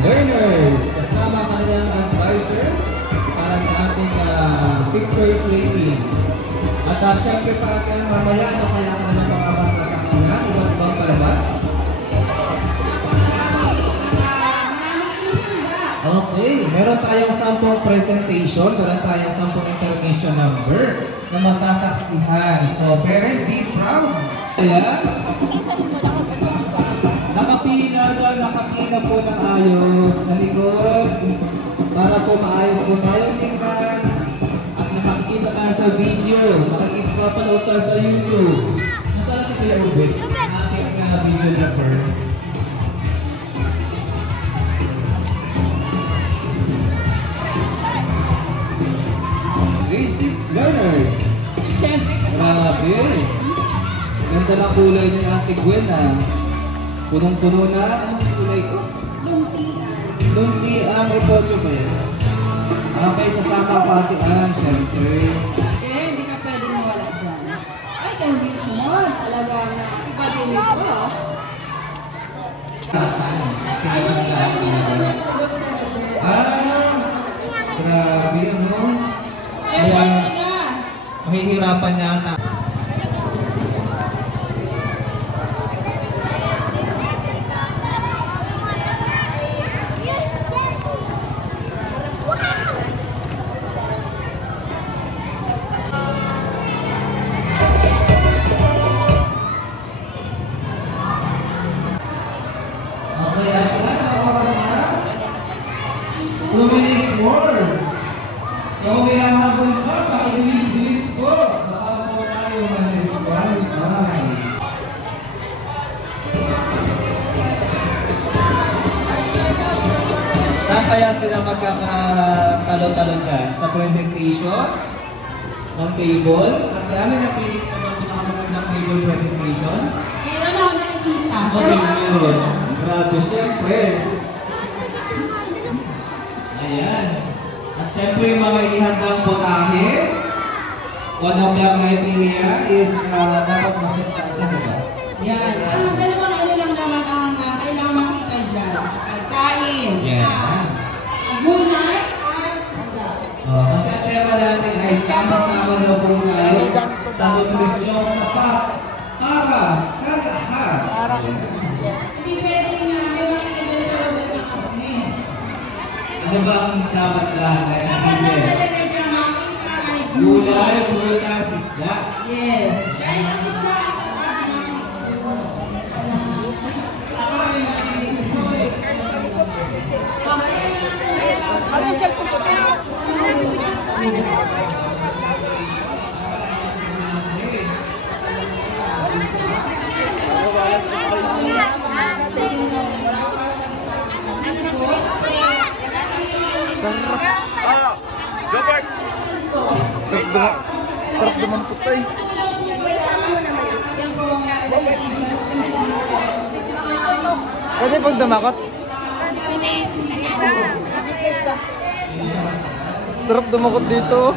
learners kasama kanilang advisor para sa ating picture taking. At syempre pa mamaya ano kaya ka na mga mas nasaksihan, iba't ibang palabas. Okay, meron tayong 10 presentation, meron tayong 10 intermission number na masasaksihan. So, parent, be proud. Ayan. Nakapila po ng ayos sa likod para po maayos po tayong tingnan at nakakita tayo sa video, nakikipapanood tayo sa YouTube. Nasaan si Kuya Ubit? Ating videographer. Racist learners. Grabe. Ganda na kulay ni Ate Gwen ah. Punong-puno na. Anong kulay ko? Luntian. Luntian. Repolyo ba yan? Okay, sasama patian, syempre. Eh, hindi ka pwedeng mawala dyan. Ay, kay Richmond. Talagang iba din ito. Grabe ano? Kaya, mahihirapan yata. Saan kaya sila magkakatalo-talo dyan? Sa presentation ng table? At kami napili ko ng pinakamagandang table presentation? Meron ako nakikita. Okay, meron. Grabe, syempre. Ayan. At syempre yung mga inihandang potahe. One of the criteria is dapat masustansya, diba? Yan. Ang dalawang ano lang naman ang kailangan makita dyan. Pagkain. Yeah. Gulay at isda. Kasi ang tema natin ay sama-sama daw po tayo sa nutrisyong sapat para sa lahat. Hindi pwedeng may makita sa loob ng kapne. Ano ba ang dapat lahat? Dapat lang talaga dyan makita ay Gulay, prutas, isda. Yes. Dahil ang isda ay tapat na Anong cellphone ko? Gabart! Sarap naman po tayo. Pwede pong dumakot? Sarap dumakot dito.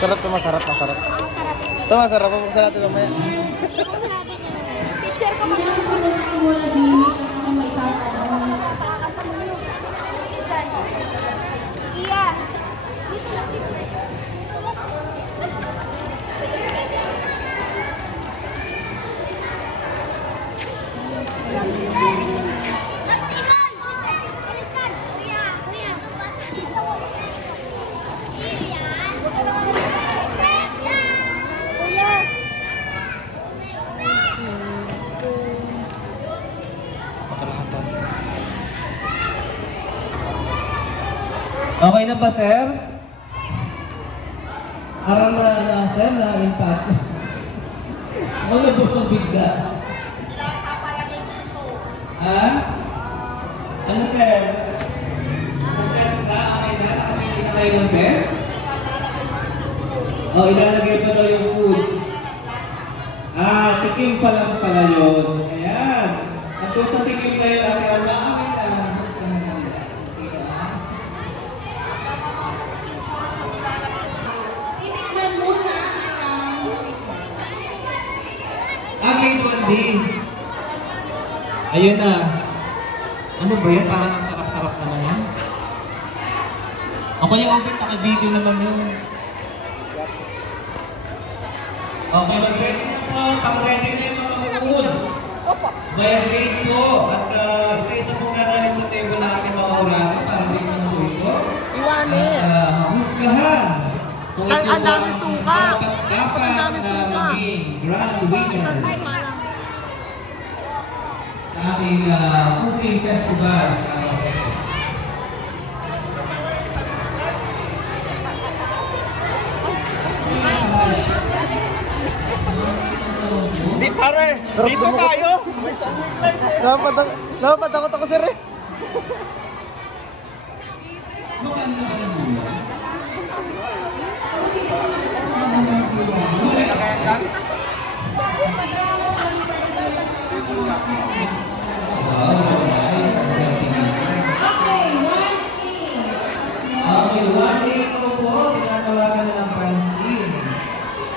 Sarap to, masarap. Ito masarap, pupuksan natin mamaya. Teacher ko mag Iya. Okay na ba, sir? Parang sir, na-impact. Malabos ng bigla. Ha? Ano, sir? Nag-test na? Okay na? Nakapili na kayo ng best? Oh, ilalagay pa daw yung food. Tikim pa lang pala yun. Ayan. At doon sa tikim na yun, Ate Alma, amin na. Mas ka na. Titikman muna ang Grade 1B. Ayun na. Ano ba yan? Parang ang sarap-sarap naman yan. Ako yung open, naka-video naman yun. Okay, mag-ready na po. Pang-ready na yung mga food. By grade po. At isa-isa po nga namin sa table na ating mga orado para hindi naman po ito. At mahusgahan. Kung ito Ang dami ang suka. dapat na maging grand winner sa aming cooking festival sa Di pare, dito tayo. Napatakot ako sir eh. Okay, 1A ko po, tinatawagan na ng pansin.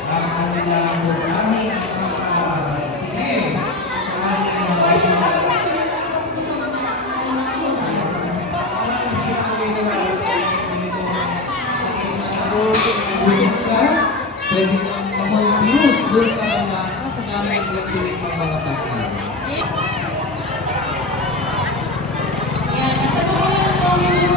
Ang kanilang programming pang-tikim sa ating busog ka, pwede kang ma-confuse doon sa lasa sa gamit ng pilit ng mga pagkain. yan. Isa po yan po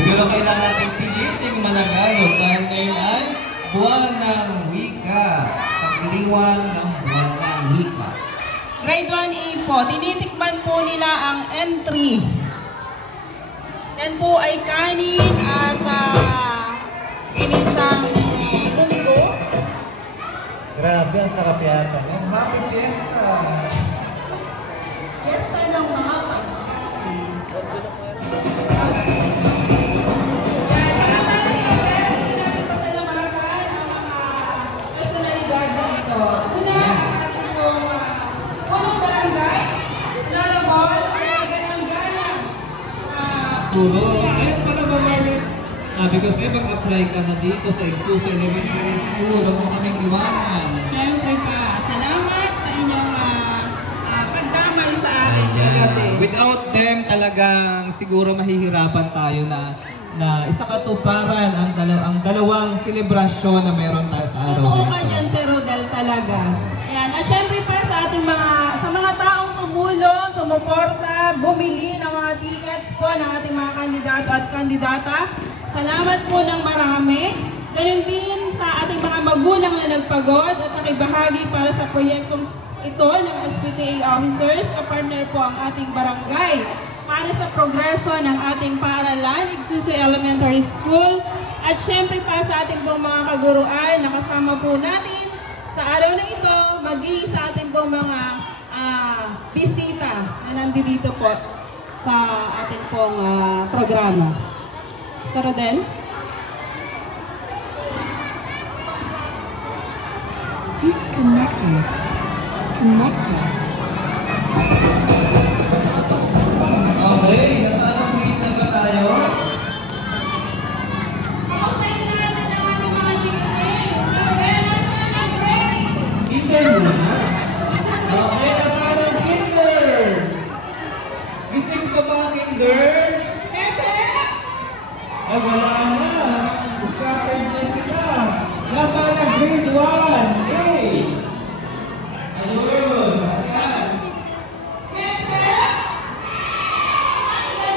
Pero kailangan natin piliting managalog dahil ngayon ay buwan ng wika. Pagdiriwang ng buwan ng wika. Grade 1A po, tinitikman po nila ang entry. Yan po ay kanin at inisang munggo. Grabe, ang sarap yata. Happy Fiesta! Yes, tayo ng mga pagkain. Yan, salamat natin pasalamatan ang mga personalidad dito. Una, ang ating pong punong barangay, Honorable Ganang Gayang. Puro. Ayun pa naman, Margaret. Sabi ko sa'yo, mag-apply ka na dito sa Exus Elementary School. Huwag mo kaming iwanan. Siyempre pa, salamat sa inyong pagdamay sa akin. Without them, talagang siguro mahihirapan tayo na isa katuparan ang dalawang selebrasyon na meron tayo sa araw Totoo na ka ito. dyan, Sir Rodel, talaga. Ayan. At syempre pa sa ating sa mga taong tumulong, sumuporta, bumili ng mga tickets po ng ating mga kandidato at kandidata. Salamat po ng marami. Ganun din sa ating mga magulang na nagpagod at nakibahagi para sa proyektong ito ng SPTA officers. Kapartner po ang ating barangay para sa progreso ng ating paaralan, Ixusay Elementary School. At syempre pa sa ating pong mga kaguruan, nakasama po natin sa araw na ito, maging sa ating pong mga bisita na nandito po sa ating pong programa. Sir Rodel? Disconnected. Connected. Okay, nasa anong grade na ba tayo? Kamustahin natin ang ating mga chikiting. Sir Rodel, nasa na grade? Kinder muna. Okay, nasa anong kinder? Gising ka ba, kinder? Pepe? Ay, wala na. Scattered na sila. Nasa na grade 1? Hey! Ayun. Ayan. Pepe?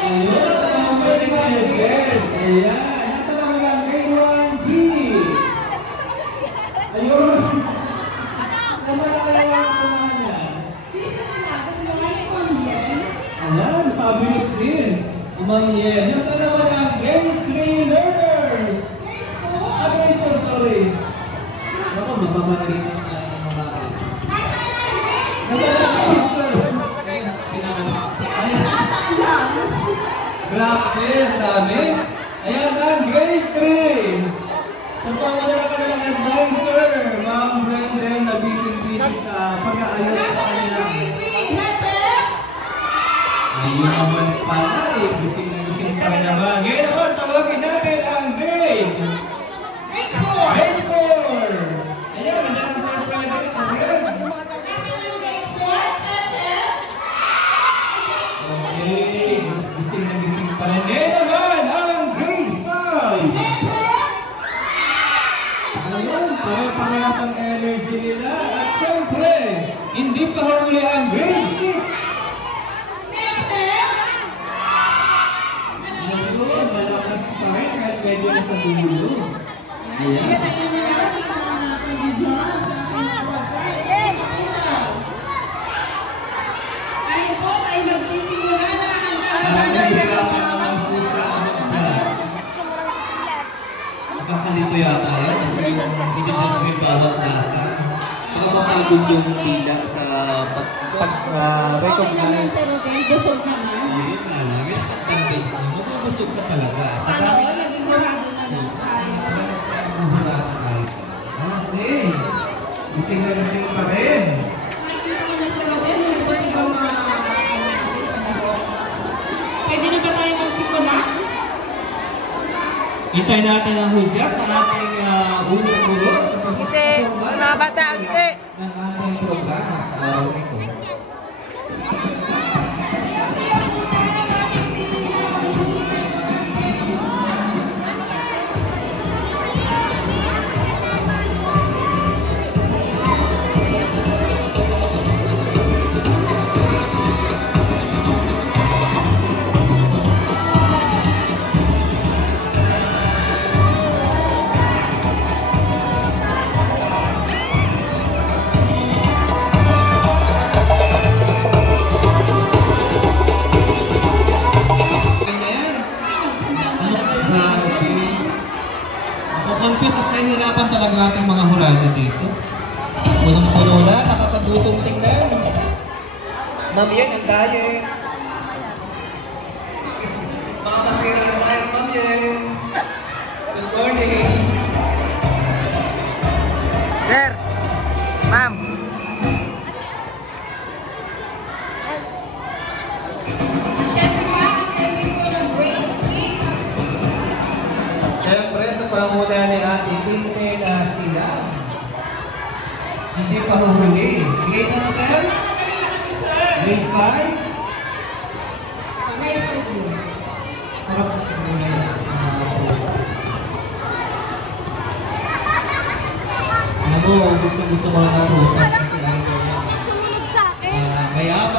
Ayun. Ang pwede ka yung bed. Ayan. Nasa na lang grade 1B? Ayun. Nasa na kaya ang samahan yan? Bisa na natin mga rekombiyan. Ayan. Fabulous din. Umangyen. Nasa naman ang grade 3 learners? Grade 4, sorry. Ako, magpapagaling ang mga... Nasa na grade? Grabe, dami. Ayan ang grade 3. Sa pamamagitan ka ng advisor, Ma'am Brenden, na busy sa pag-aayos sa Nasa kanila. grade 3, Hepe? Ayun naman pala eh, busy pa rin naman. Ngayon naman, tawagin natin ang grade. Grade 4. Grade 4. Ayan, nandiyan ang Sir Brenden. Ayan. Nasa yung grade 4, Hepe? Okay, gising pa rin. Ngayon naman, ang grade 5. Hepe? Ayun, pare-parehas ang energy nila. At syempre, hindi pa huli ang grade 6. Hepe? Ayun, malakas pa rin kahit medyo nasa dulo. Ayan. Kaya tayo na natin mga kandidata sa ating pagkain. Tayo po ay magsisimula na. Handa-handa na rin ang mga Nakakalito yata yan kasi hindi na may bawat lasa. Nakapapagod yung tila sa Okay lang yan, pag-recognize. Sir Rodel. Busog naman. Ayun nga lang, may nakapag-base mo. Mabubusog ka talaga. Sana all, naging murado na lang tayo. Okay. Gising na gising pa rin. Nakikita ko na, Sir Rodel, yung iba't ibang mga pwede na ba tayo magsimula? Hintayin natin ang hudyat ng ating unang guro sa Ite, mga bata, ite. ng ating programa sa araw nito. Sayaw-sayaw muna ang ating Ganyan. Grabe. Ako-confuse at nahihirapan talaga ating mga hurado dito. Punong-puno na, nakakagutom tingnan. Ma'am yan, ang diet. Mga masira ang diet, Ma'am yan. Good morning. Sir, ma'am. Siyempre pa, attending ko ng grade 6. Siyempre, sa panguna ni Ate Pinne na sila. Hindi pa huhuli. Grade ano, sir? Madali na kami, sir. Grade 5? Grade 2. Sarap sa panguna niya. Ano mo, gusto mo na bukas kasi ano Sumunod sa akin.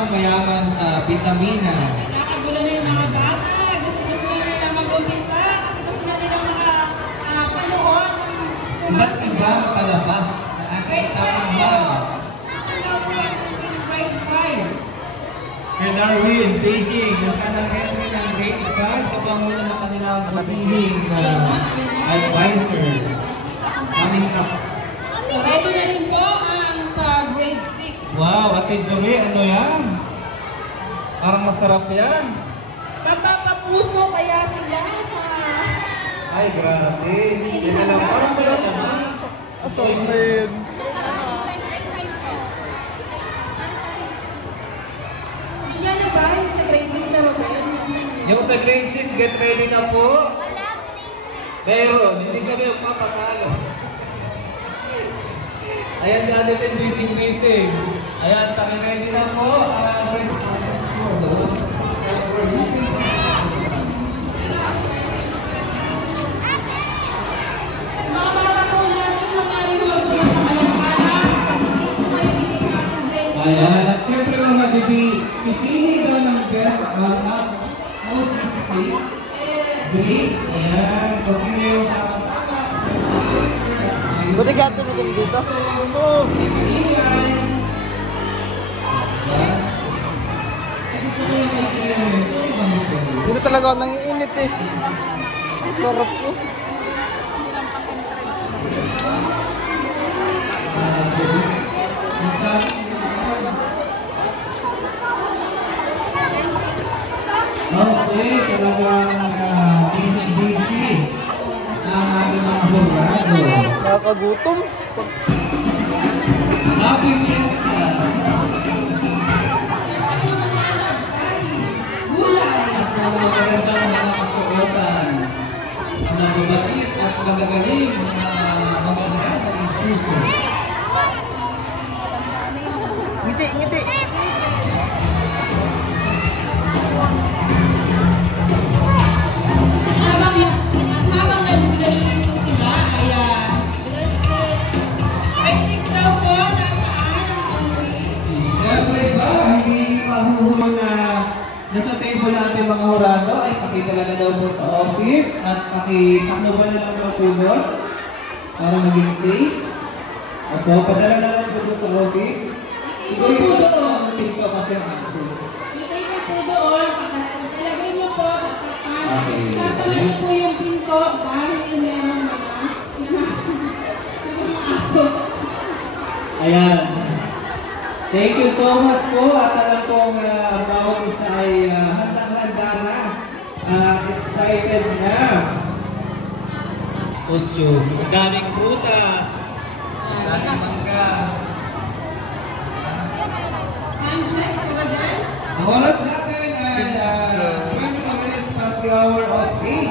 mayamang sa vitamina. Nagkakagulo na yung mga bata. Gusto na nila mag-umpisa kasi gusto na nila makapanood ng Iba't sumasayaw. ibang palabas na ating Grade 5 po. kapanggan. Nasaan po ang grade 5? Sir Darwin, Beijing, nasa ng entry ng grade 5 sa panguna ng kanilang pagpiling advisor. Coming up. So, ready na rin po ang sa grade 6. Wow, Ate Joey, ano yan? Parang masarap yan. Papapuso kaya sila sa... Ay, grabe. Hindi na lang. Parang wala naman. Solid. Yan na ba yung sa grade 6 na Rodel? Yung sa grade 6, get ready na po. Meron, hindi kami magpapatalo. Ayan si Ate Ten, busy. Ayan, ready na po. Mga bata po natin, mangyari naman po sa kayang-kayang pagiging po kayo dito sa ating grade 6. Ayan, at syempre mga pipili daw ng best most discipline. Great. Ayan, kasi ngayon sama-sama. Buti ka tumigil dito. Oo. Ingay. Ayan. Gusto ko yung kailangan nito. Dito talaga ako nangiinit eh. Sarap ko. Okay, talagang Nakakagutom. Happy Fiesta! Magandang mga kasuotan, nababait at magagaling mga anak ng suso. Ngiti, ngiti. Habang nalilito sila ay grade 6 daw po, nasaan ang English? Siyempre ba, hindi mahuhulo na nasa table natin mga hurado ay pakidala daw po sa office at pakitakbo na lang daw po doon para maging safe. Opo, padala na lang po sa office. Siguro yung sa pinto kasi ang aso. Ilagay mo po doon, ilagay mo po, Okay. sasama niyo po yung pinto dahil meron mga aso. Ayan. Thank you so much po at alam kong bawat isa ay handang-handa na, excited na. Costume, ang daming prutas, ang daming mangga. Time check, si Rodel. Ang oras natin ay 20 minutes past the hour of 8.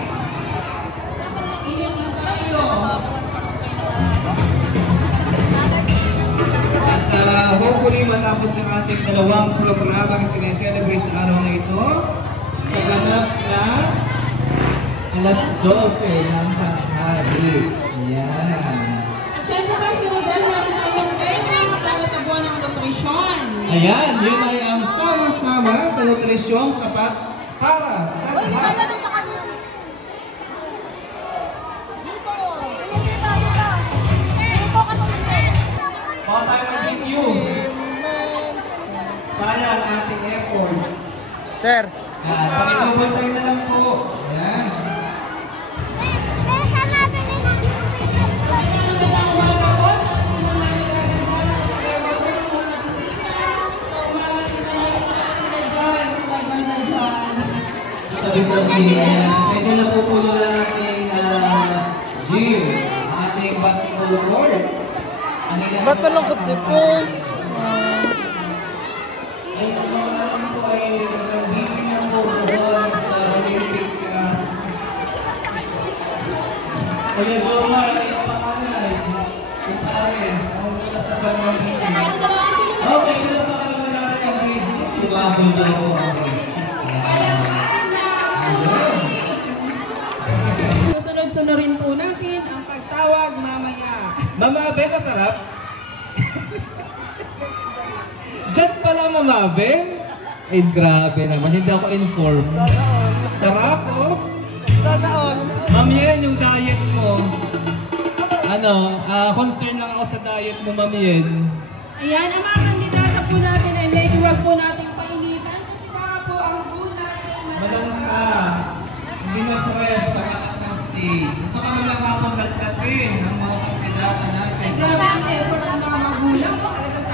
Inip na tayo. At hopefully matapos ang ating dalawang programang sineselebrate sa araw na ito sa ganap na alas 12 ng tanghali. Ayan. At syempre pa si Rodel, meron tayong event para sa buwan ng nutrisyon. Ayan, yun ay ang sama-sama sa nutrisyong sapat para sa lahat. Baka tayo mag-review. Kaya ang ating effort. Sir. Pakitubot na lang po. Ayan. Medyo napupulo lang ating gym, ating basketball court. Ba't malungkot si Paul? Ay, sa mga alam ko ay nag-meeting na po doon sa Olympic. Kaya Jomar, kayo pangalan. Kung pare, ang mula sa pag-meeting. Okay, kung naman natin ang grade 6, sumabol na po ang grade 6. Susunod-sunurin po natin ang pagtawag mamaya. Mama Abe, masarap? That's pala Mama Abe? Ay, grabe naman. Hindi ako informed. Sarap, oh? Ma'am Yen, yung diet mo. Concern lang ako sa diet mo, Ma'am Yen. Ayan, ang mga kandidata po natin ay medyo wag po natin painitan kasi baka po ang gulay ay Malangka. Hindi na fresh, pagkakat ng stage. Ito kami lang kapag nagtatin ang mga kandidata natin. grabe ang effort ng mga magulang po. Talagang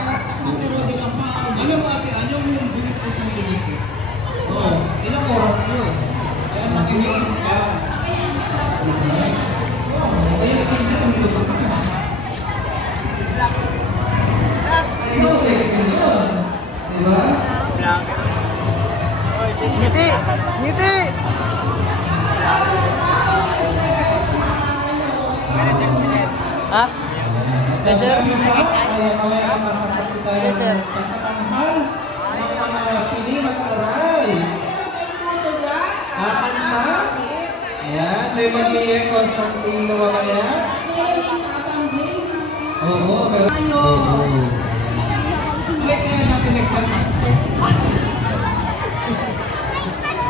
nasiruti lang pa. Ano mo ate, ano yung bilis ko sa miniliki? Oo, ilang oras nyo? Kaya nakinig ka. Ayun, ang minuto pa. Ayun, ayun. Diba? Ngiti! Ngiti! Ha? Yes, sir. Kaya mamaya makasaksi tayo ng pagtatanghal ng mga pili mag-aaral. Apat na. Ayan, may mag-iye Constantino mamaya. Oo, meron. Oo. Tuloy kaya natin next time.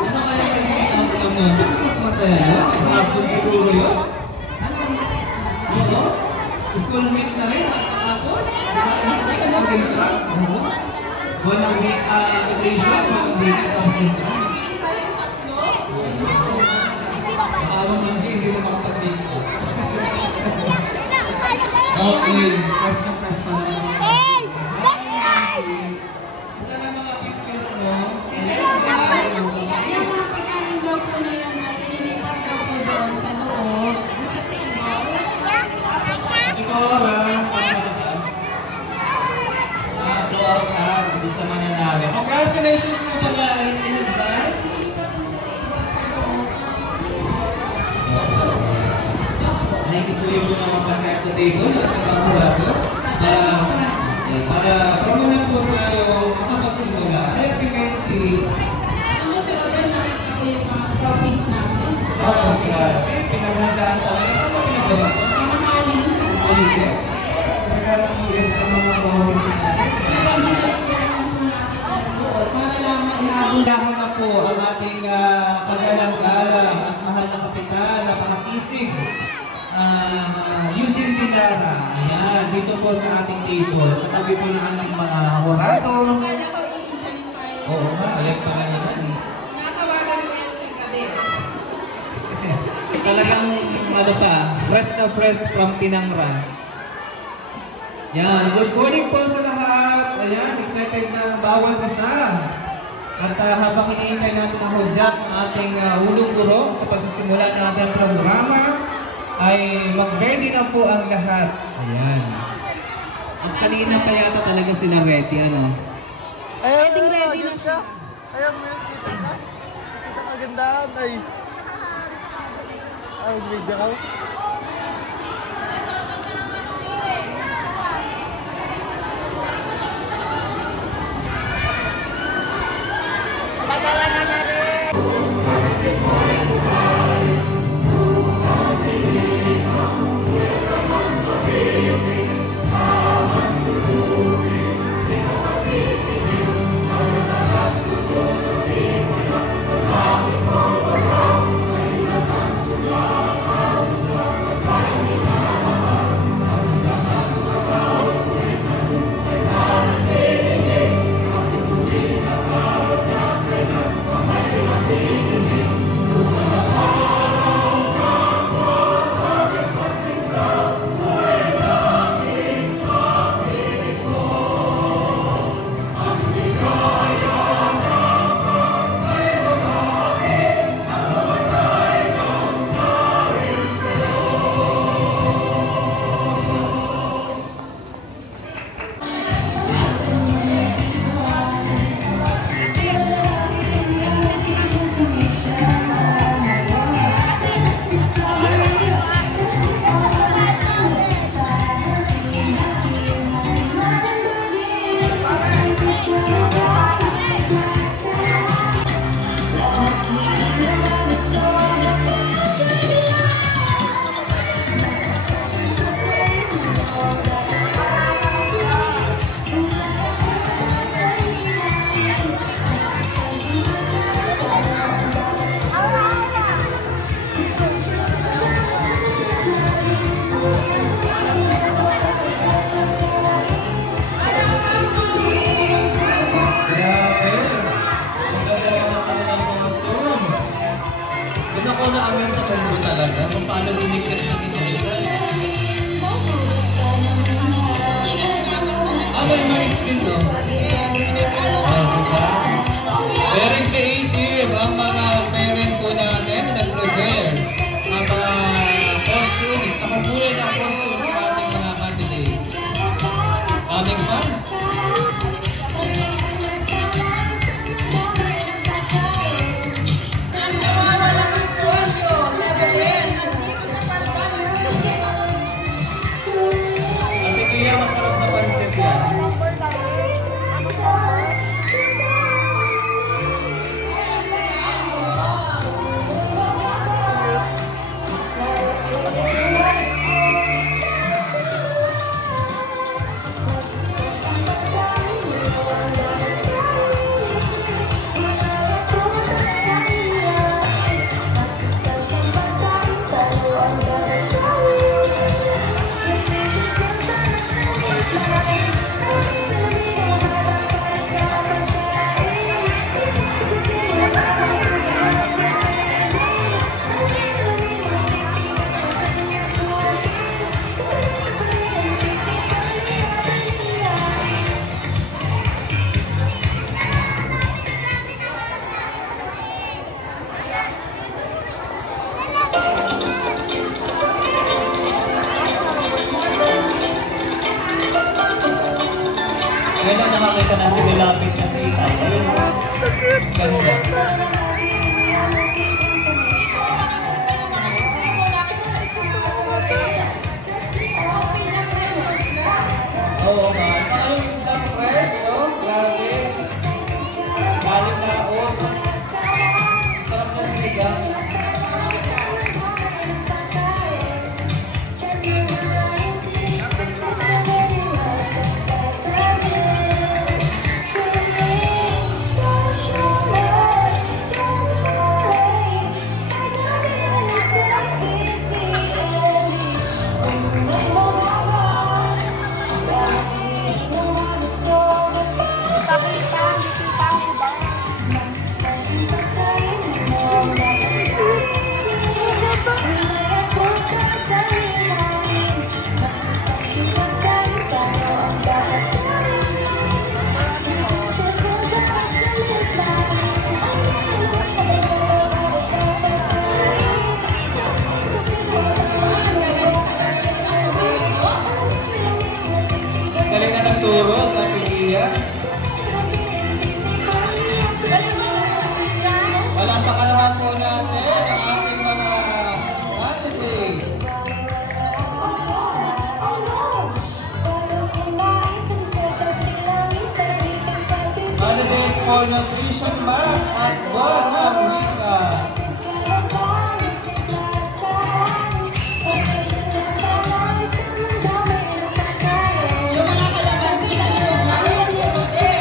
Ano kaya yung exam natin? Mas masaya yun? Hapon siguro yun? Ano? School meet na rin tapos walang week integration, walang week concentrate. Awang lang siya, hindi na makapag-make up. Okay, press na press pa lang. Isa lang mga pictures mo. Yung mga pagkain daw po na yan ay ililipat daw po doon sa loob, sa table. isuyo po ng mga kaya sa table at nagpapurato para promonan po tayo makapagsimula. Kaya eventually, nakita ko yung mga trophies natin. grabe. Pinaghandaan talaga. Saan ba pinagawa ko? Mga maling. Yes. Nagkaroon ang mga trophies natin. Undahan na po ang ating paggalang-galang at mahal na kapitan, napakakisig. Eugene Dilara. Ayan, dito po sa ating table. Katabi po na ating mga hawarato. Kaya ko iinjanin tayo. Oo nga, alam pa nga naman eh. Tinatawagan ko yan kagabi. Talagang ano pa, fresh na fresh from Tinangra. Yan, good morning po sa lahat. Ayan, excited na bawat isa. At habang hinihintay natin ang hujak ng ating hulog guro sa pagsisimula ng ating programa, ay mag-ready na po ang lahat. Ayan. At kanina pa yata talaga sila ready, ano? Ready na siya. Ayan mo yun, kita ka. Kita ka gandahan, ay. Ay, video ka. Ngayon nakakita na si Nilapit na sa itay. Ganda. Nakita ko Celebration Month at Buwan ng Wika. Yung mga kalabansi na inugalan sa hotel.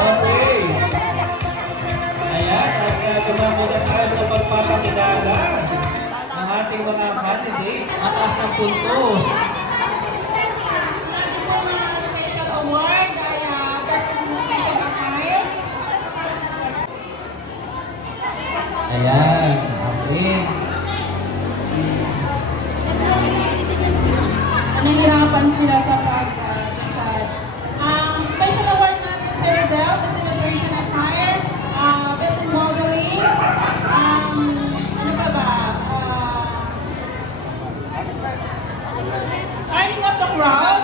Okay. Ayan, at tumako na tayo sa pagpapakilala ng ating mga candidate. Mataas ng puntos. Natin po mga special award kaya Best in Nutrition Attire. Ayan, okay. Nanghirapan sila sa pag-judge. Special award natin sa Rebel, Best in Nutrition Attire, Best in Modeling, ano pa ba? Turning Up the Crowd.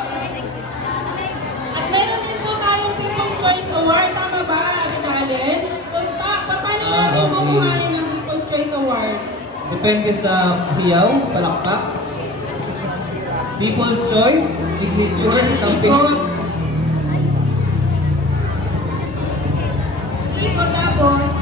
At meron din po tayong People's Choice Award, tama ba, Allen? Paano natin kukuhanin ng People's Choice Award? Depende sa hiyaw, palakpak. People's Choice, signature, Ikot. Ikot tapos.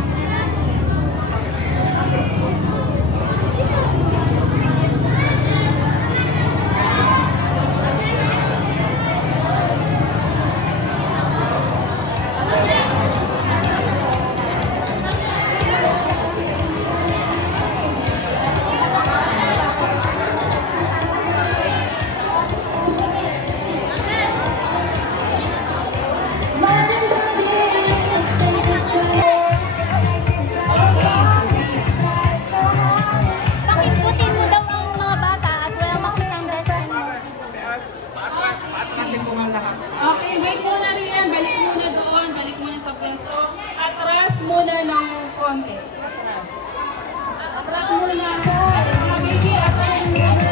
Pakikutin mo daw ang mga bata at wala makitang best friend mo. Okay, wait muna riyan. Balik muna doon. Balik muna sa pwesto. Atras muna ng konti. Atras. Atras muna. Mga baby, atras muna.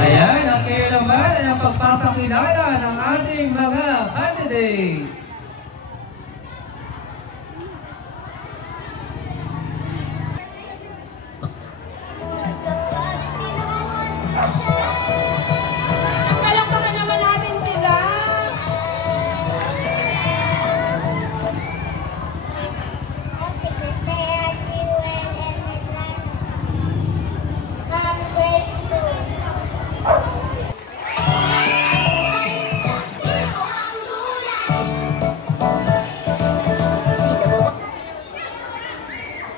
Ayan, ang ngayon naman ay ang pagpapakilala ng ating mga candidates. Palakpakan naman natin sila. Si Cristea, Jewel, and Medline. Grade 2.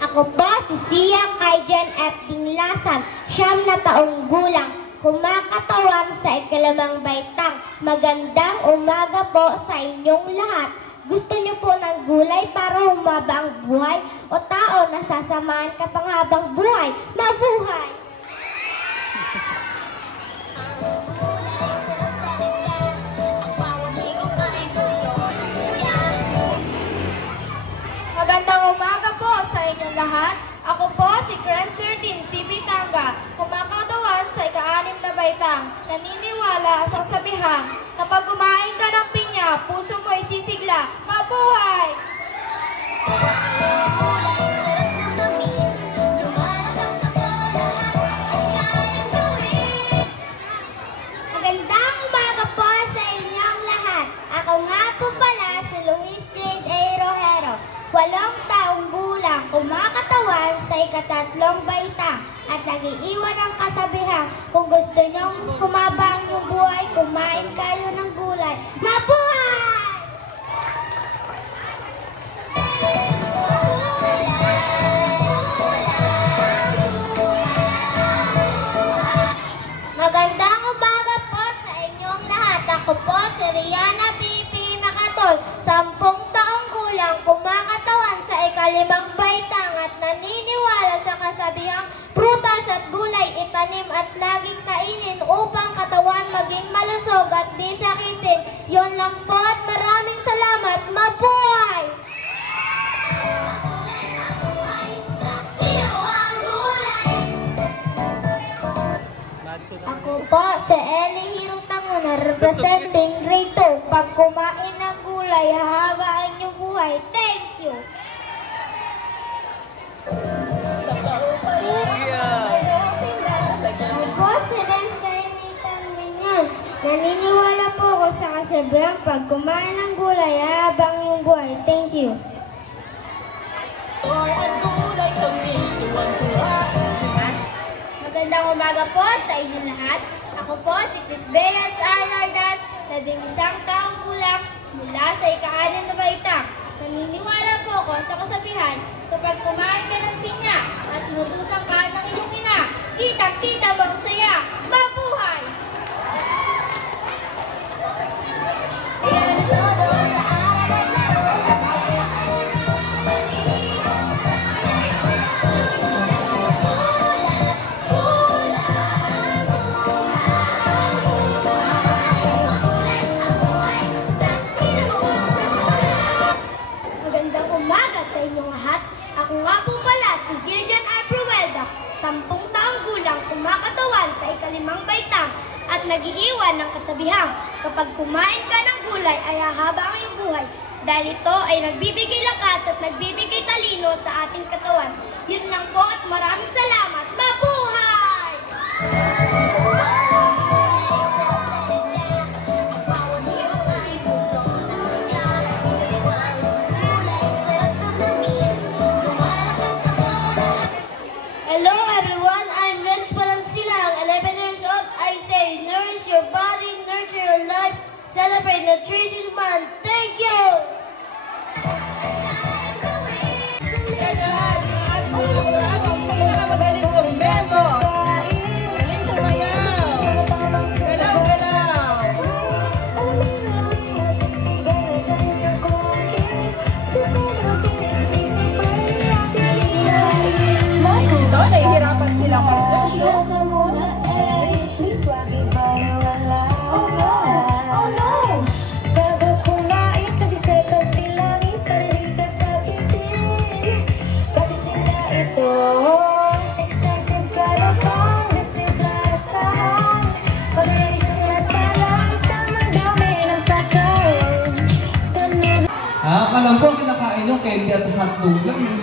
Ako po si Sia Kaijan F. Dinglasan, 9 na taong gulang, kumakatawan sa ikalimang baitang. Magandang umaga po sa inyong lahat. Gusto niyo po ng gulay para humaba ang buhay o tao na sasamahan ka pang habang buhay? Mabuhay! Magandang umaga po sa inyong lahat. Ako po si Grand 13, si Bitanga, kumakatawan sa ika-6 na baitang. Naniniwala sa kasabihan, kapag kumain ka ng pinya, puso mo ay sisigla. Mabuhay! humaba ang iyong buhay, kumain kayo ng gulay. Mabuhay! Magandang umaga po sa inyong lahat. Ako po si Rihanna Pipi Makatol, 10 taong gulang, kumakatawan sa ika-5 baitang at naniniwala sa kasabihang prutas at gulay itanim at laging kainin upang katawan maging malusog at di sakitin. Yun lang po at maraming salamat. Mabuhay! Ako po si Eli Hirutanguna, representing grade 2. Pag kumain ng gulay, hahabaan yung buhay. Thank you! Ako si Renz Kainitan Minyan. Naniniwala po ako sa kasabihang pag kumain ng gulay, hahabang yung buhay. Thank you! Magandang umaga po sa inyong lahat. Ako po si Chris Beyans Arlardas, 11 taong gulang mula sa ika-6 na baitang. Naniniwala po ako sa kasabihan, kapag kumain ka ng pinya at inutusan ka ng iyong ina, kitang-kita bang saya? Mabuhay! Magandang umaga sa inyong lahat. Ako nga po pala si Zildjian Arpruelda, 10 taong gulang, kumakatawan sa ika-5 baitang at nag-iiwan ng kasabihang kapag kumain ka ng gulay ay hahaba ang iyong buhay dahil ito ay nagbibigay lakas at nagbibigay talino sa ating katawan. Yun lang po at maraming salamat. Mabuhay! Hello everyone, I'm Renz Palansilang, 11 years old. I say, nourish your body, nurture your life, celebrate Nutrition Month. Thank you! Ang pinakamagaling kong member. Galing sumayaw. Galaw-galaw. Dito, nahihirapan silang mag-dress. Akala po kinakain yung candy at hotdog lang eh.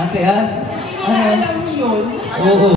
Ate Ann. Hindi nila alam yun. Oo.